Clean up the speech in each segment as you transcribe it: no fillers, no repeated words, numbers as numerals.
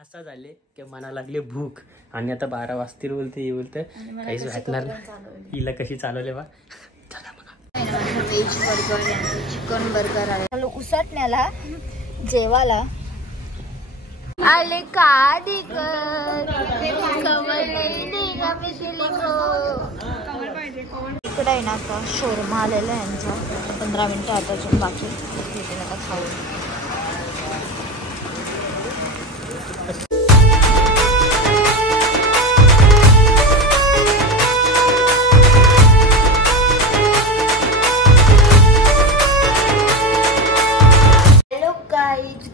असं झाले की मना लागले भूक आणि आता 12 वाजतील बोलते काहीच भेटणार नाही. हिला कशी चालवले बा. चला बघा व्हेज बर्गर चिकन बर्गर आहे उसटण्याला जेवायला आले का इकडे आहे ना आता शोरमा आलेला आहे यांचा 15 मिनिटं आता बाकी आता खाऊ.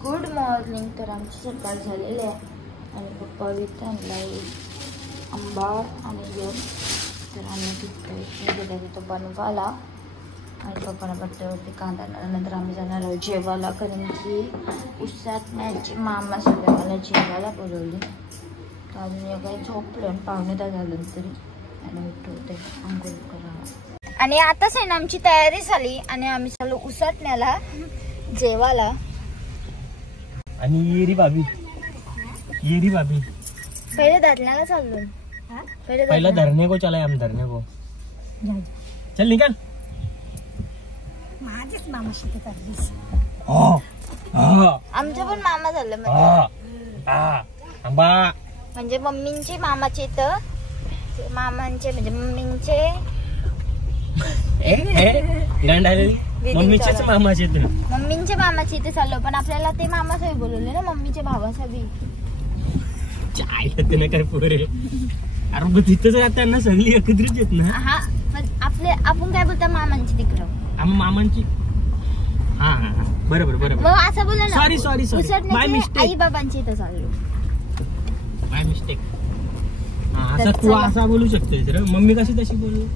Good morning. तर आमची सकाळ झालेली आहे आणि पप्पा विथ आणलाय आंबा आणि येऊन तर आम्ही तिथं तो बनवाला आणि पप्पाला बट्ट्यावरती कांदा नंतर आम्ही जाणार आहोत जेवायला कारण की उसटण्याची मामा सगळ्या जेवायला बोलवली. तर अजून काही झोपलं आणि 9:15 झालं तरी आणि उठवते आंघोळ करायला. आणि आताच आहे ना आमची तयारी झाली आणि आम्ही चालू उसटण्याला जेवायला. आणि येरी भाभी पहिले धरण्याला चाललो. पहिला धरने को चला हम धरने को चल निकल. माझेच मामा शिकत चाललीस. आमचे पण मामा झालं म्हणजे मम्मींचे मामाचे तर मामांचे म्हणजे मम्मींचे मम्मीचेच मामाचे तर मम्मींचे मामाचे इथे चाललो पण आपल्याला ते मामासाहेब बोलवले ना मम्मीचे भावासाहेब. ते काय पोरे अरे तिथंच त्यांना सगळी एकत्रित येत ना. हा आपले आपण काय बोलतो मामांची तिकडं मामांची. हा बरोबर मग असं बोला ना. सॉरी माय मिस्टेक. आई बाबांची इथं चाललो. माय मिस्टेक. असं तू असा बोलू शकतेस रे. मम्मी कशी तशी बोलू.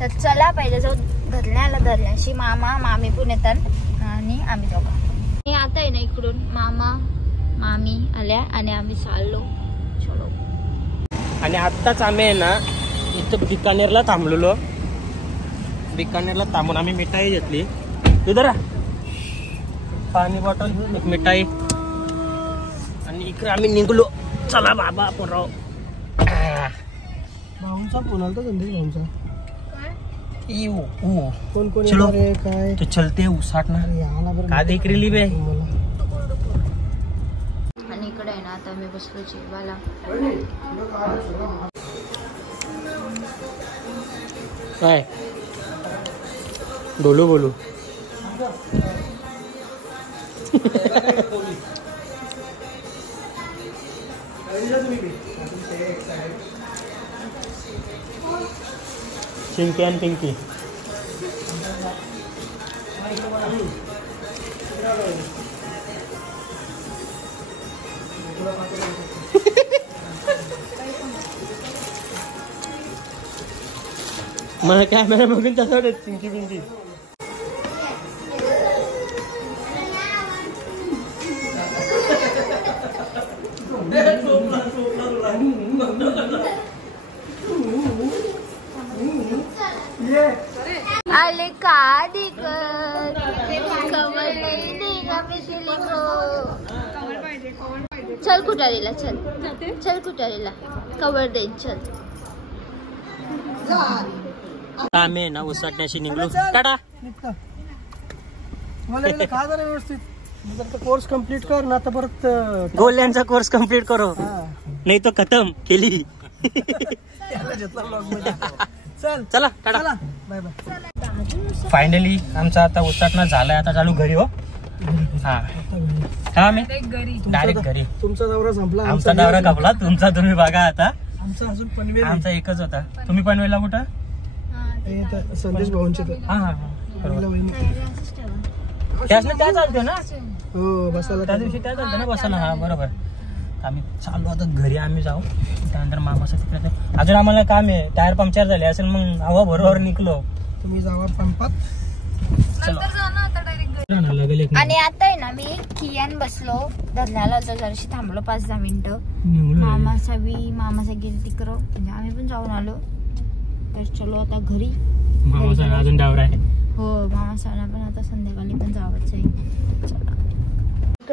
तर चला पहिले जाऊ धरण्याशी मामा मामी पण येतात आणि आम्ही दोघं. आता आहे ना इकडून मामा मामी आल्या आणि आम्ही चाललो. चलो. आणि आत्ताच आम्ही आहे ना इथं बिकानेरला थांबलेलो. बिकानेरला थांबून आम्ही मिठाई घेतली. इधर पाणी बॉटल एक मिठाई आणि इकडे आम्ही निघलो. चला बाबा पोराव. भाऊंचा फोन आलता संदेश भाऊंचा. चलो तो चलते उसटना का देख रही बे. आणि इकडे आहे ना आता मी बसलो जेवायला. काय बोलू चिंकी आणि पिंकी. मला कॅमेरा बघून तसं वाटत चिंकी पिंकी. आले का चल कुटारीला चल कुटारीला कवर देईन चल. आम्ही ना उसटण्याशी निघलो. टाटा. व्यवस्थित कोर्स कंप्लीट कर ना तर परत गोल्यांचा कोर्स कंप्लीट करो नाही तो खतम केली. चला टाटा बाय बाय. फायनली आमचा आता उसटणा झालाय. आता चालू घरी. हो हा मी डायरेक्ट घरी. तुमचा दौरा संपला. आमचा दौरा कापला. तुमचा तुम्ही बघा आता. आमचा अजून पनवेल. आमचा एकच होता. तुम्ही पनवेलला कुठं. संदेश भाऊंचे. त्या चालते ना. हो बसायला त्या दिवशी त्या चालते ना बसायला. हा बरोबर. आम्ही चालू आता घरी. आम्ही जाऊ त्यानंतर मामासाठी अजून आम्हाला काम आहे. टायर पंक्चर झाले असेल मग हवा बरोबर निघलो. तुम्ही जावा पंपात. आणि आता आहे ना मी कियान बसलो धरण्याला. जराशी थांबलो 5-10 मिनिटं. मामाचा गेली तिकडं म्हणजे आम्ही पण जाऊन आलो. तर चलो आता घरी. अजून डावरा आहे. हो मामासाला पण आता संध्याकाळी पण जावंच आहे.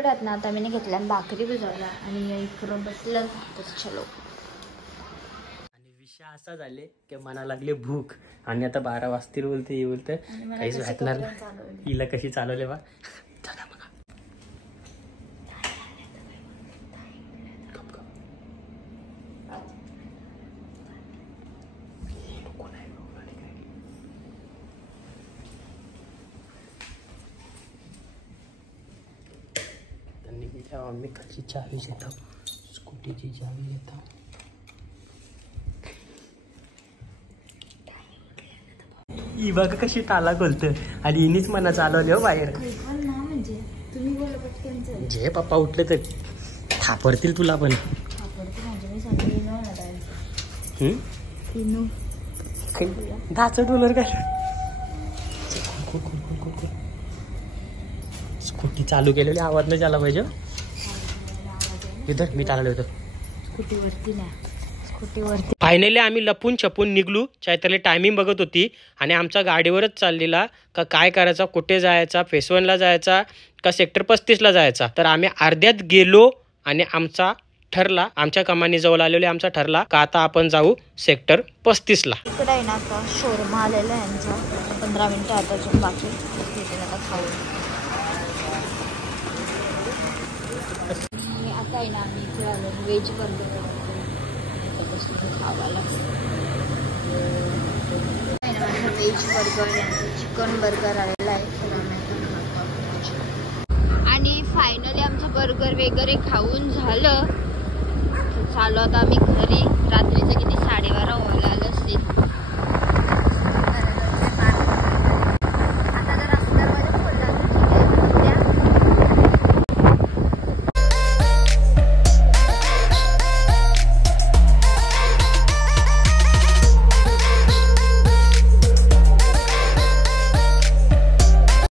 उकड्यात ना आता मी घेतल्या भाकरी भिजवल्या आणि इकडं बसलं तर चलो. आणि विषय असा झाले की मना लागले भूक आणि आता 12 वाजतील बोलते हे बोलते काहीच भेटणार नाही. हिला कशी चालवले बा. चला बघा. मी खालची चावी घेतो स्कूटीची चावी घेतो. ही बघ कशी ताला खोलतं आणि हिनीच मना चालवले हो बाहेर. म्हणजे तुम्ही बोला पटकन. जे पप्पा उठले तर थापडतील तुला पण. $10 काय स्कूटी चालू केलेली आवाज नाही झाला पाहिजे. इधर मी चालवलं होतं स्कूटीवरती ना स्कूटीवरती. फायनली आम्ही लपून छपून निघलो. चैत्राली टायमिंग बघत होती आणि आमचा गाडीवरच चाललेला का काय करायचा, कुठे जायचा, फेस 1ला जायचा का सेक्टर 35ला जायचा. तर आम्ही अर्ध्यात गेलो आणि आमचा ठरला, आमच्या कमानी जवळ आलेले आमचा ठरला का आता आपण जाऊ सेक्टर 35ला. इकडे आहे ना आता शोरमा आलेला आहे यांचा. 15 मिनिटं आता अजून बाकी आता खाऊ. आता आहे ना आम्ही इथे आलो व्हेज बर्गर खावायला. व्हेज बर्गर यांचं चिकन बर्गर आलेला आहे. आणि फायनली आमचं बर्गर वगैरे खाऊन झालं. चालू आता आम्ही घरी. रात्रीचं किती 12:30 व्हायला आलं असतील.